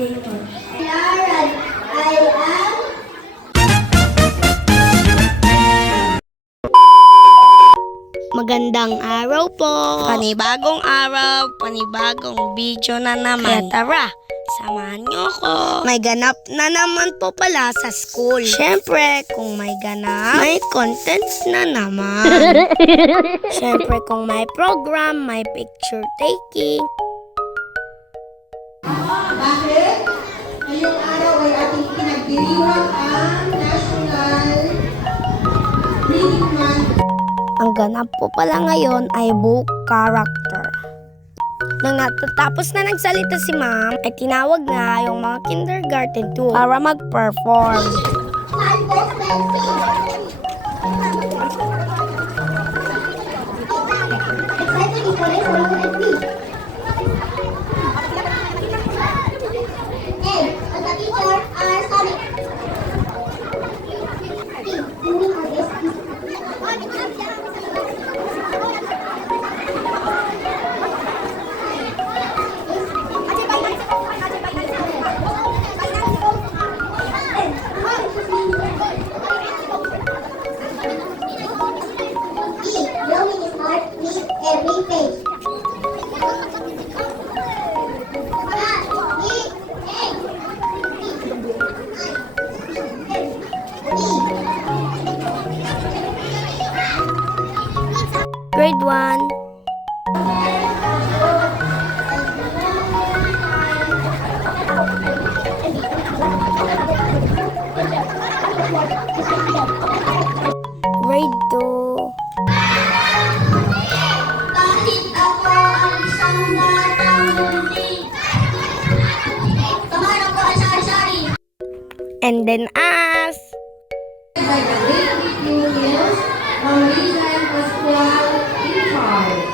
I am Magandang araw po. Panibagong araw, panibagong video na naman. Kaya tara, samahan niyo ako. May ganap na naman po pala sa school. Siyempre, kung may ganap, may contents na naman. Siyempre, kung may program, may picture taking. Bakit? Ngayong araw ay ating pinagdiriwang ang National Reading Month. Ang ganap po pala ngayon ay book character. Nang natapos na nagsalita si ma'am, ay tinawag na yung mga kindergarten 2 para mag-perform. Every page. Grade 1. Grade 2. Kahit ako ang isang batang munting, kamar ako ang sari-sari. And then us. By the David Julius, Maurice and Pascual in charge.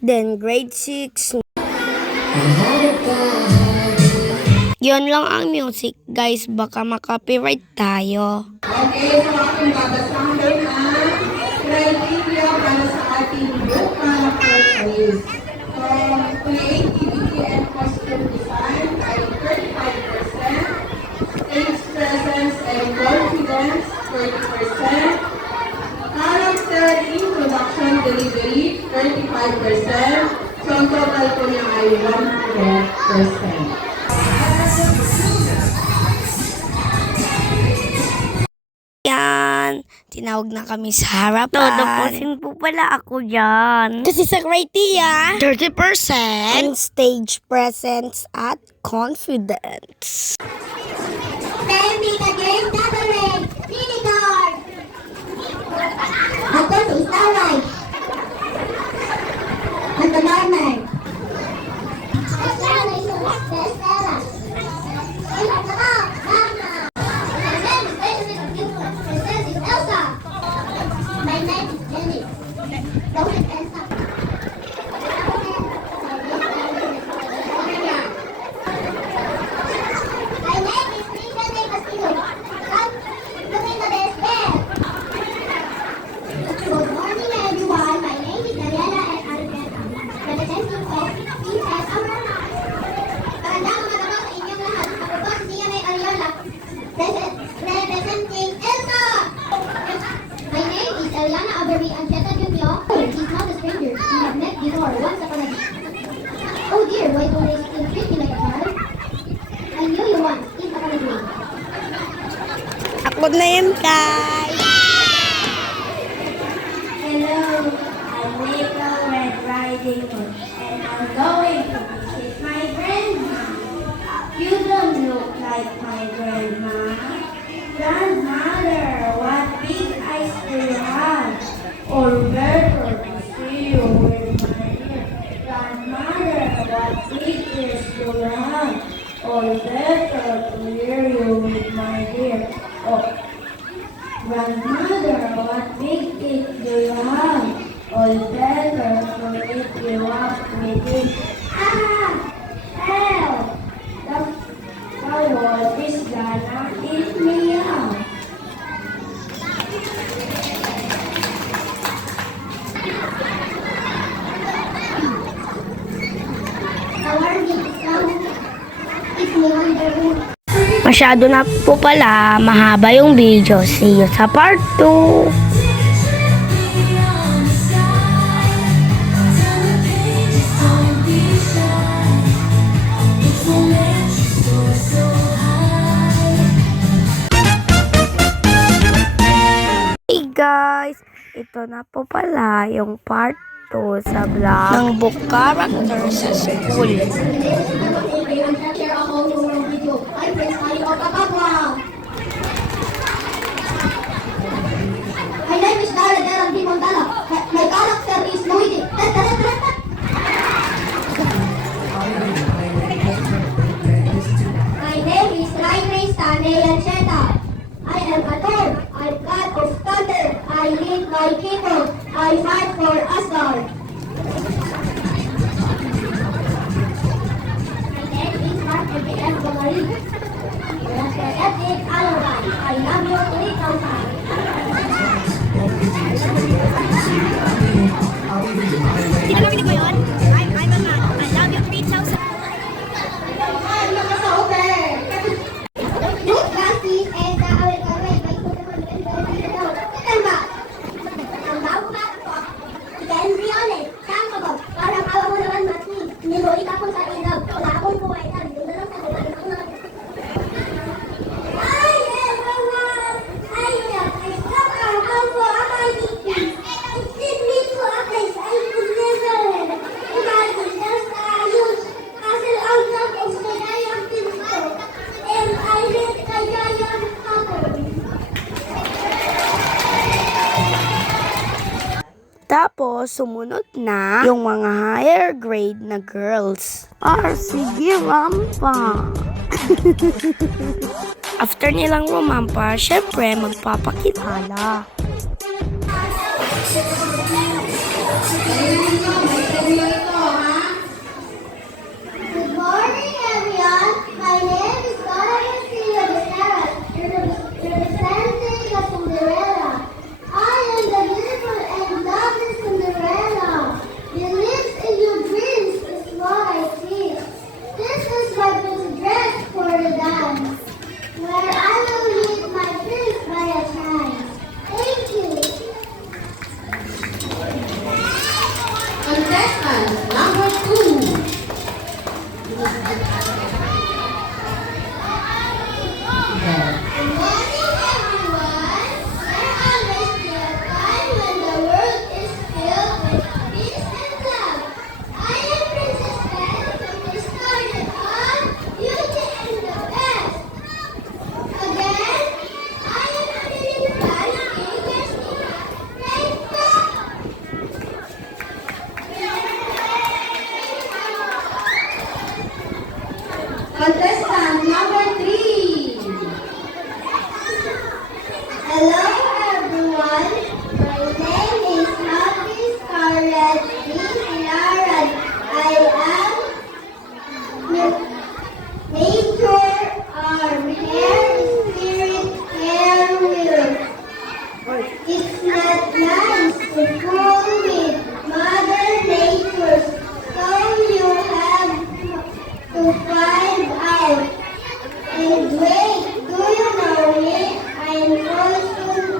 Then grade 6. Yun lang ang music, guys. Baka makapiright tayo. Okay, so aking babasahin ang criteria para sa ating book character quiz. So, creativity and costume design ay 35%, stage presence and confidence 30%, character introduction delivery 35%, so ang total po niya ay 100%. Yan. Tinawag na kami sa harapan. Tapusin po pala ako dyan. Kasi sa criteria, 30%. And stage presence at confidence. Then we again gathering mini card. Ako si Starlight. Ang normal. My name is Jenny. Don't Elsa. My name is Lisa de Castillo. I'm doing the best there. Good morning, everyone. My name is Ariana and Arveta, representing of Princess Aurora. Magandang umaga po sa inyong lahat. Ako po si Sia May Napanood na yan, guys. Hello, I'm Little Red Riding Hood, and I'm going to visit my grandma. You don't look like my grandma. Grandmother, what big eyes do you have? Or better to see you with my ear. Grandmother, what big ears do you have? Or better to hear you with my ear. Oh. Grandmother, what big teeth do you have? All better to eat you up with it. Ah! Help! The wolf is gonna eat me up. Masyado na po pala mahaba yung video. See you sa part 2. Hey guys, ito na po pala yung part 2 sa vlog ng book character sa school. Share ako ng video. Ay, friends, tayo ako kapag. My name is Dara Darang Di Montana. My character is Luigi. My name is Rainay Stanley Lancheta. I am a Thor. I'm god of thunder. I lead my people. I fight for Asgard. My name is Mark M. Gomari. I love you 3,000. Narinig mo yun? I'm a man. I love you 3,000. Ay, nakasaober! Look, Basti, and away, may sumunod and daw. Tamba! Ang bago ba ako? Again, Rione, saan ka ba? Parang awa mo naman, Mati. Nilulit ako sa ilaw. Wala akong buhay na. Doon na lang sa buhay ako na. Hi, everyone! I discovered how to avoid it. It led me to a place I could never imagine. Just a huge castle on top of the giant pinto. And I met the giant hammer. Tapos, sumunod na yung mga higher grade na girls. Sige, rampa. After nilang rumampa, syempre, magpapakilala. Good morning, everyone. My name is Dora Garcia Becerra. Representing the Cinderella. I am the beautiful and lovely Cinderella. You live in your dreams is what I see. This is my pretty dress for the dance, where I will lead my prince by a chance. Thank you. Contestant number 2. Good morning, everyone. There always be a time when the world is filled with peace and love. I am Princess Belle from the story of Beauty and the Beast. Again, I am a little child in Christina. Right back. Contestant number 3. Hello, everyone. My name is Happy Scarlet B. Laran. I am nature arm, hair, spirit, hair will. It's not nice to fool with Mother Nature, so you have to find out. And wait, do you know me? I'm also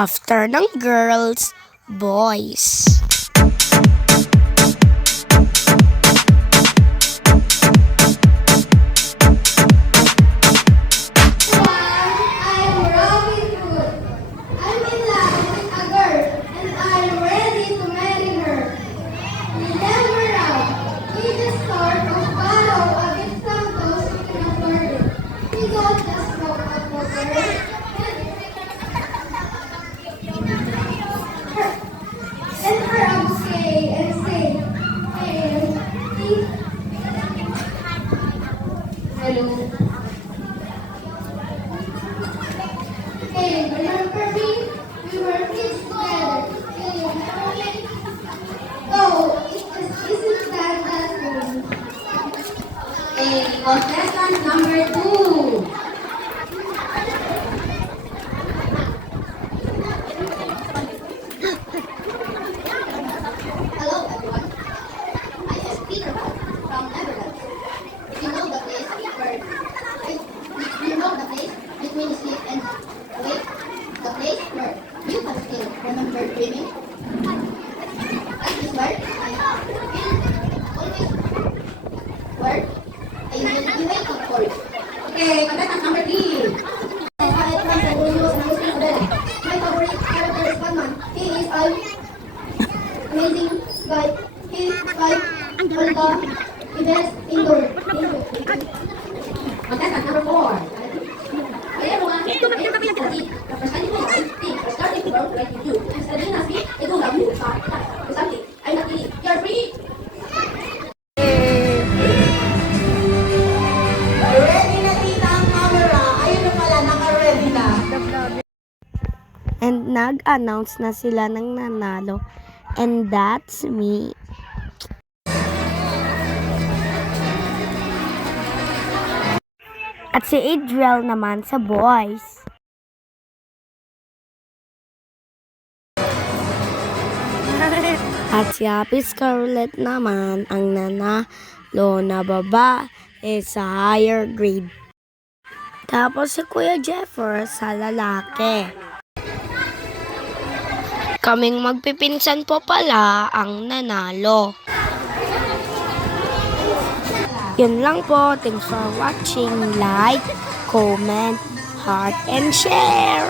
After ng girls, boys. I'm Robin Hood. I'm in love with a girl and I'm ready to marry her. We never out. We just sort of follow a bit Santos in a garden. We don't just smoke a poker. And her a bouquet and say, hello. Hey, remember me? We were kids together. Can you remember me? Oh, it just isn't that thing. Hey, contestant number 2. Hello, everyone. I am Peter Pan from Neverland. You know the place where you know the place between sleep and wake, the place where you can still remember dreaming. That is where I always where I will be waiting for you. Okay, contestant number 3. Aside from the rules and Muslim Adela, my favorite character is Batman. He is an amazing guy. He is like all the best indoor. Contestant number 4. Hi everyone, I am Study. Representing my life, team, for starting to work right with you. I'm studying as me, I do love you. For something, I'm not kidding. You're free! Ready na tita ang camera. Ayun na pala, naka-ready na. And nag-announce na sila ng nanalo. And that's me. At si Adriel naman sa boys. At si Happy Scarlett naman ang nanalo na babae sa higher grade. Tapos si Kuya Jeffer sa lalaki. Kaming magpipinsan po pala ang nanalo. Yun lang po. Thanks for watching. Like, comment, heart, and share.